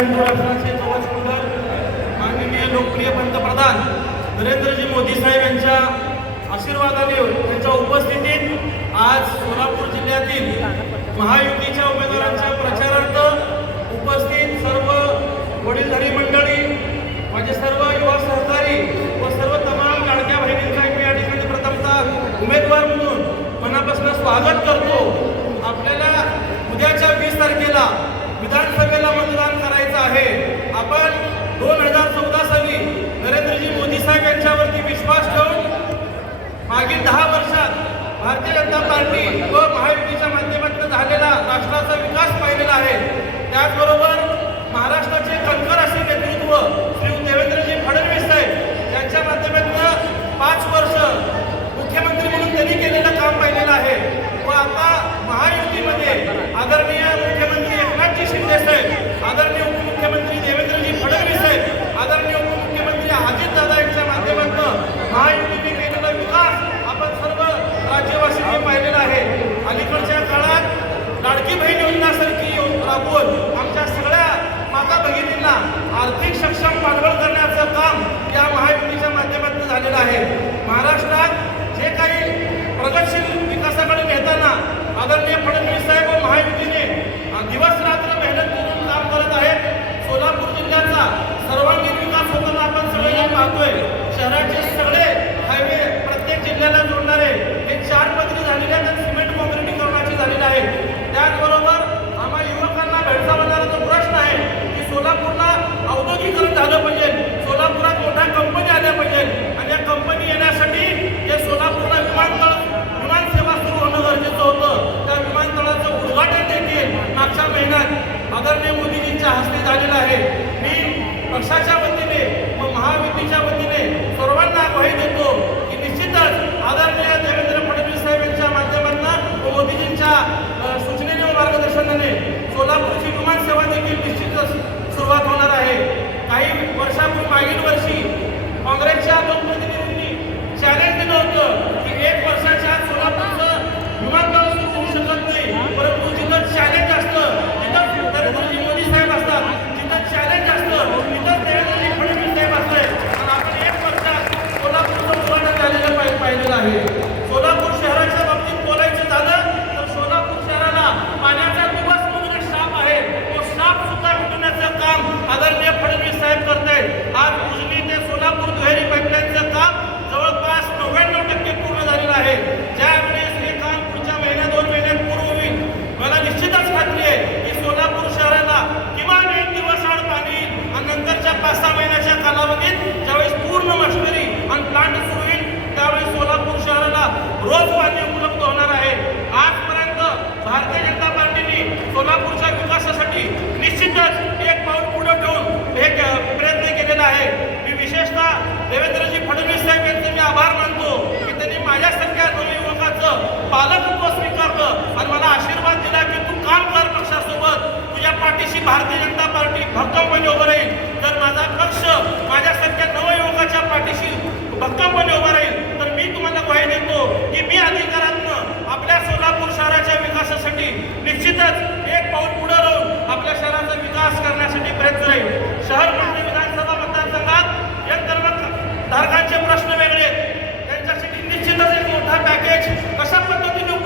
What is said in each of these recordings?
नरेंद्र अठराशे चौवासनंतर माननीय लोकप्रिय पंतप्रधान नरेंद्रजी मोदी साहेब यांच्या आशीर्वादाने त्यांच्या उपस्थितीत आज सोलापूर जिल्ह्यातील महायुतीच्या उमेदवारांच्या प्रचारार्थ उपस्थित सर्व वडीलधारी मंडळी माझे सर्व युवा सहकारी व सर्व तमाम लाडक्या बहिणींचा मी या ठिकाणी प्रथमतः उमेदवार म्हणून मनापासून स्वागत करतो. आपल्याला उद्याच्या वीस तारखेला विधान दोन हजार चौदा साली नरेंद्रजी मोदी साहेब यांच्यावरती विश्वास ठेवून मागील दहा वर्षात भारतीय जनता पार्टी व महायुतीच्या माध्यमातून झालेला राष्ट्राचा विकास पाहिलेला आहे. त्याचबरोबर कि भाई झालेलं आहे. मी पक्षाच्या वतीने व महायुतीच्या वतीने सर्वांना ग्वाही देतो की निश्चितच आदरणीय देवेंद्र फडणवीस साहेब यांच्या माध्यमातून मोदीजींच्या सूचनेने व मार्गदर्शनाने सोलापूरची विमान सेवा देखील निश्चित कोल्हापूरच्या विकासासाठी निश्चितच एक पाऊल पुढे ठेवून हे प्रयत्न केलेला आहे. मी विशेषतः देवेंद्रजी फडणवीस साहेब यांचे मी आभार मानतो की त्यांनी माझ्यासारख्या दोन युवकांचं पालकत्व स्वीकारलं आणि मला आशीर्वाद दिला लवकरच एक पाऊल पुढे राहून आपल्या शहराचा विकास करण्यासाठी प्रयत्न राहील. शहर पुणे विधानसभा मतदारसंघात यंत्रणा धारकांचे प्रश्न वेगळे त्यांच्यासाठी निश्चितच एक मोठा पॅकेज कशा पद्धतीने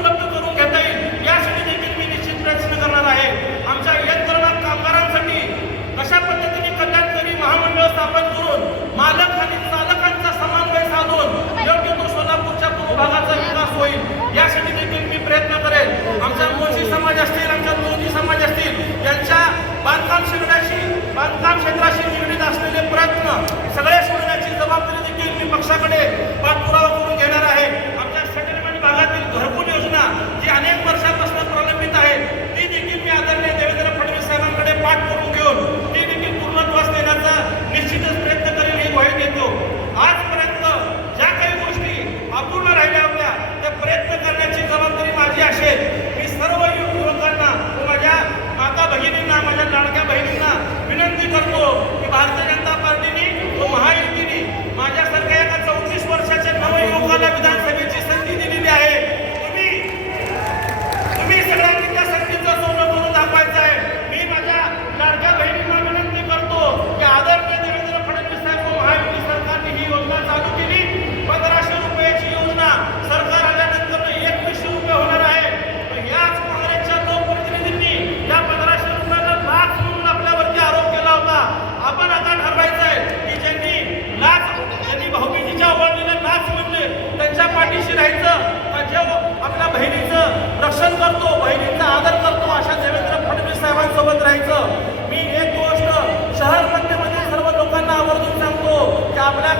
रक्षण करतो बहिणींचा आदर करतो अशा देवेंद्र फडणवीस साहेबांसोबत राहायचं. मी एक गोष्ट शहर मध्यमध्ये सर्व लोकांना आवर्जून सांगतो की आपल्या